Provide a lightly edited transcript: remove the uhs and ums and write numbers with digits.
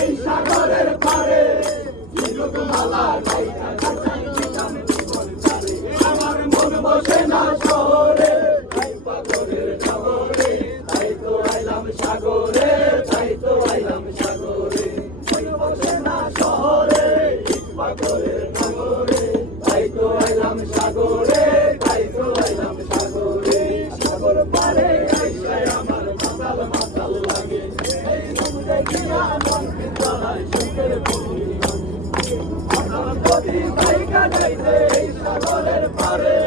এই সাগরের পারে আমার মন বসে না শহরে পাথরের নগরে তাই তো আইলাম সাগরে তাই তো আইলাম সাগরে মন বসে না শহরে পাথরের নগরে তাই তো আইলাম সাগরে তাই তো আইলাম সাগরে সাগর পারে আইসায় আমার মাতাল মাতাল লাগে এই মন দেখিয়া মন বিদ্যালয় সুখের ভূমি আমার যদি বাইকা যাইতে এই সাগরের পারে